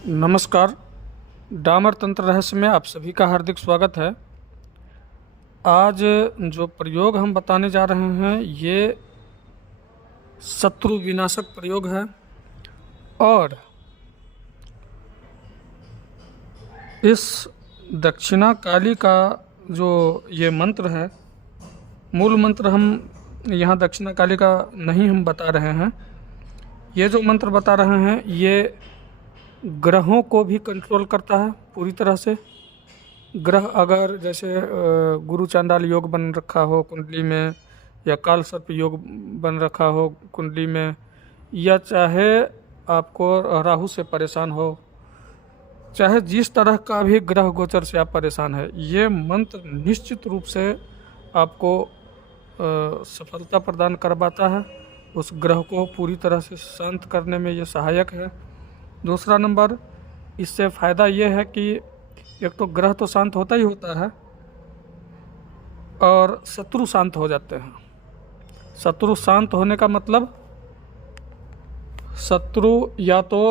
नमस्कार। डामर तंत्र रहस्य में आप सभी का हार्दिक स्वागत है। आज जो प्रयोग हम बताने जा रहे हैं ये शत्रु विनाशक प्रयोग है और इस दक्षिणा काली का जो ये मंत्र है, मूल मंत्र हम यहाँ दक्षिणा काली का नहीं हम बता रहे हैं। ये जो मंत्र बता रहे हैं ये ग्रहों को भी कंट्रोल करता है पूरी तरह से। ग्रह अगर जैसे गुरु चांडाल योग बन रखा हो कुंडली में, या काल सर्प योग बन रखा हो कुंडली में, या चाहे आपको राहु से परेशान हो, चाहे जिस तरह का भी ग्रह गोचर से आप परेशान है, ये मंत्र निश्चित रूप से आपको सफलता प्रदान करवाता है। उस ग्रह को पूरी तरह से शांत करने में ये सहायक है। दूसरा नंबर, इससे फ़ायदा ये है कि एक तो ग्रह तो शांत होता ही होता है और शत्रु शांत हो जाते हैं। शत्रु शांत होने का मतलब शत्रु या तो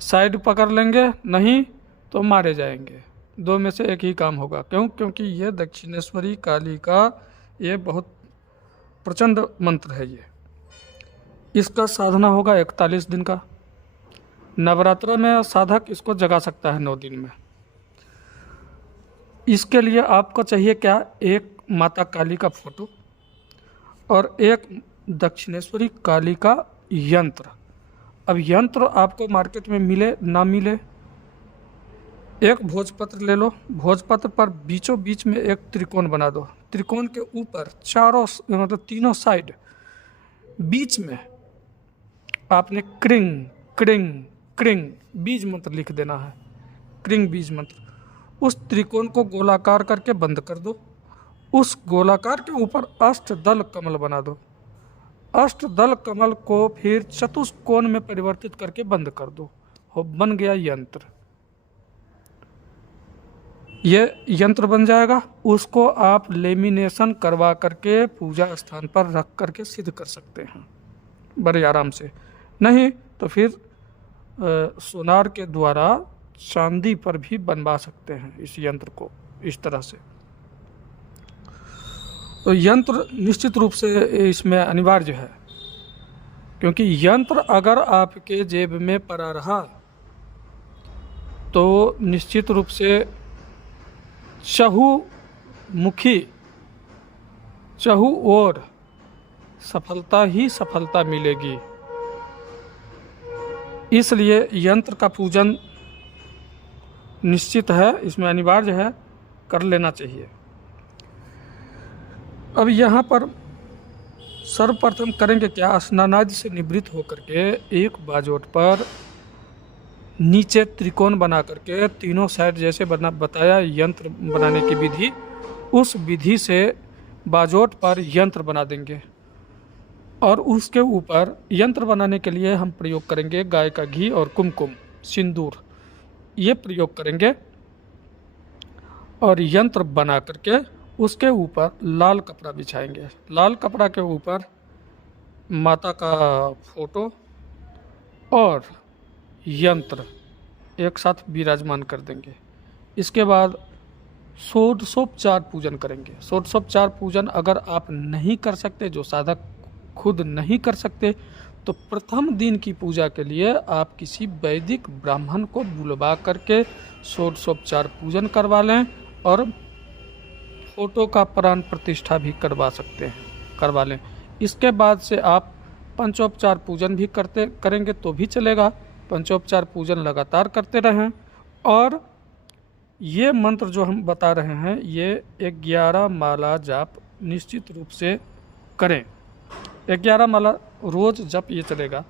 साइड पकड़ लेंगे, नहीं तो मारे जाएंगे। दो में से एक ही काम होगा। क्योंकि ये दक्षिणेश्वरी काली का ये बहुत प्रचंड मंत्र है। ये इसका साधना होगा 41 दिन का। नवरात्रों में साधक इसको जगा सकता है 9 दिन में। इसके लिए आपको चाहिए क्या? एक माता काली का फोटो और एक दक्षिणेश्वरी काली का यंत्र। अब यंत्र आपको मार्केट में मिले ना मिले, एक भोजपत्र ले लो। भोजपत्र पर बीचों बीच में एक त्रिकोण बना दो। त्रिकोण के ऊपर चारों मतलब तीनों साइड बीच में आपने क्रिंग क्रिंग क्रिंग बीज मंत्र लिख देना है। क्रिंग बीज मंत्र। उस त्रिकोण को गोलाकार करके बंद कर दो। उस गोलाकार के ऊपर अष्टदल कमल बना दो। अष्टदल कमल को फिर चतुष्कोण में परिवर्तित करके बंद कर दो। हो बन गया यंत्र। ये यंत्र बन जाएगा। उसको आप लेमिनेशन करवा करके पूजा स्थान पर रख करके सिद्ध कर सकते हैं बड़े आराम से। नहीं तो फिर सोनार के द्वारा चांदी पर भी बनवा सकते हैं इस यंत्र को इस तरह से। तो यंत्र निश्चित रूप से इसमें अनिवार्य है, क्योंकि यंत्र अगर आपके जेब में पड़ा रहा तो निश्चित रूप से चहुमुखी चहु ओर सफलता ही सफलता मिलेगी। इसलिए यंत्र का पूजन निश्चित है, इसमें अनिवार्य है, कर लेना चाहिए। अब यहाँ पर सर्वप्रथम करेंगे क्या? स्नानादि से निवृत्त होकर के एक बाजोट पर नीचे त्रिकोण बना करके तीनों साइड जैसे बताया यंत्र बनाने की विधि, उस विधि से बाजोट पर यंत्र बना देंगे। और उसके ऊपर यंत्र बनाने के लिए हम प्रयोग करेंगे गाय का घी और कुमकुम सिंदूर, ये प्रयोग करेंगे। और यंत्र बना करके उसके ऊपर लाल कपड़ा बिछाएंगे। लाल कपड़ा के ऊपर माता का फोटो और यंत्र एक साथ विराजमान कर देंगे। इसके बाद षोडशोपचार पूजन करेंगे। षोडशोपचार पूजन अगर आप नहीं कर सकते, जो साधक खुद नहीं कर सकते, तो प्रथम दिन की पूजा के लिए आप किसी वैदिक ब्राह्मण को बुलवा करके षोडशोपचार पूजन करवा लें और फोटो का प्राण प्रतिष्ठा भी करवा लें। इसके बाद से आप पंचोपचार पूजन भी करेंगे तो भी चलेगा। पंचोपचार पूजन लगातार करते रहें। और ये मंत्र जो हम बता रहे हैं ये 11 माला जाप निश्चित रूप से करें। 11 माला रोज जप ये चलेगा।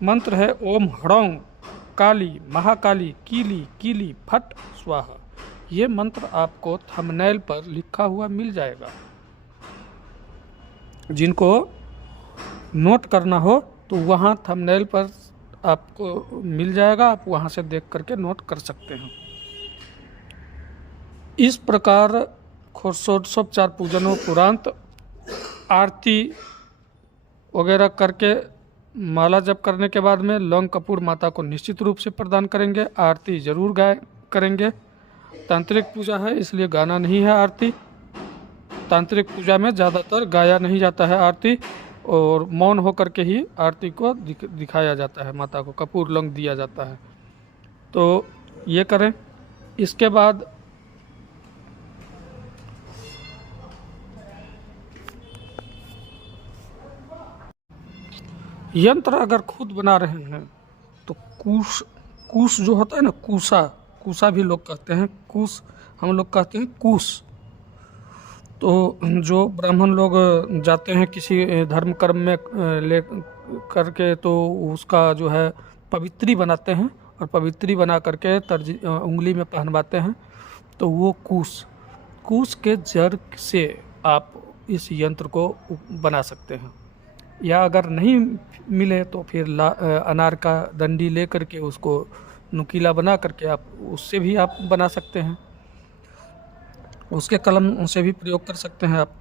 मंत्र है ओम ह्रौं काली महाकाली कीली कीली फट स्वाहा। ये मंत्र आपको थंबनेल पर लिखा हुआ मिल जाएगा। जिनको नोट करना हो तो वहाँ थंबनेल पर आपको मिल जाएगा, आप वहाँ से देख करके नोट कर सकते हैं। इस प्रकार षोडशोपचार पूजनों उपरांत आरती वगैरह करके माला जप करने के बाद में लौंग कपूर माता को निश्चित रूप से प्रदान करेंगे। आरती जरूर गाय करेंगे। तांत्रिक पूजा है इसलिए गाना नहीं है आरती। तांत्रिक पूजा में ज़्यादातर गाया नहीं जाता है आरती, और मौन होकर के ही आरती को दिखाया जाता है, माता को कपूर लौंग दिया जाता है। तो ये करें। इसके बाद यंत्र अगर खुद बना रहे हैं तो कुश जो होता है ना, कुशा भी लोग कहते हैं, कुश हम लोग कहते हैं कुश। तो जो ब्राह्मण लोग जाते हैं किसी धर्म कर्म में ले करके, तो उसका जो है पवित्री बनाते हैं, और पवित्री बना करके उंगली में पहनवाते हैं। तो वो कुश के जड़ से आप इस यंत्र को बना सकते हैं। या अगर नहीं मिले तो फिर अनार का डंडी ले करके उसको नुकीला बना करके आप उससे भी आप बना सकते हैं। उसके कलम से भी प्रयोग कर सकते हैं आप।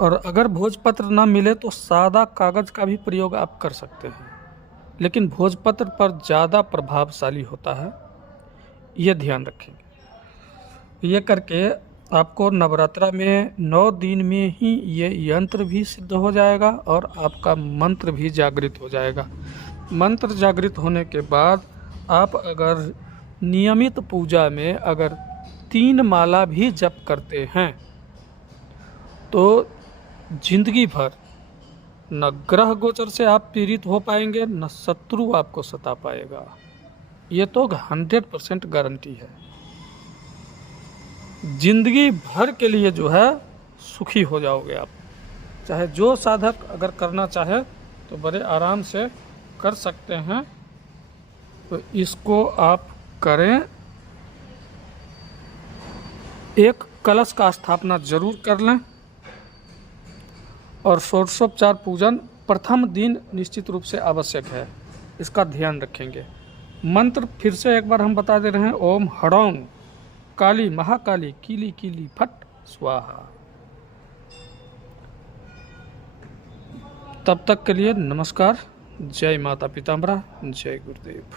और अगर भोजपत्र ना मिले तो सादा कागज़ का भी प्रयोग आप कर सकते हैं, लेकिन भोजपत्र पर ज़्यादा प्रभावशाली होता है, ये ध्यान रखेंगे। ये करके आपको नवरात्रा में 9 दिन में ही ये यंत्र भी सिद्ध हो जाएगा और आपका मंत्र भी जागृत हो जाएगा। मंत्र जागृत होने के बाद आप अगर नियमित पूजा में अगर 3 माला भी जप करते हैं तो जिंदगी भर न ग्रह गोचर से आप पीड़ित हो पाएंगे, न शत्रु आपको सता पाएगा। ये तो 100% गारंटी है। जिंदगी भर के लिए जो है सुखी हो जाओगे आप। चाहे जो साधक अगर करना चाहे तो बड़े आराम से कर सकते हैं। तो इसको आप करें। एक कलश का स्थापना जरूर कर लें, और षोडशोपचार पूजन प्रथम दिन निश्चित रूप से आवश्यक है, इसका ध्यान रखेंगे। मंत्र फिर से एक बार हम बता दे रहे हैं। ओम हड़ौं काली महाकाली कीली कीली फट स्वाहा। तब तक के लिए नमस्कार। जय माता पिताम्बरा, जय गुरुदेव।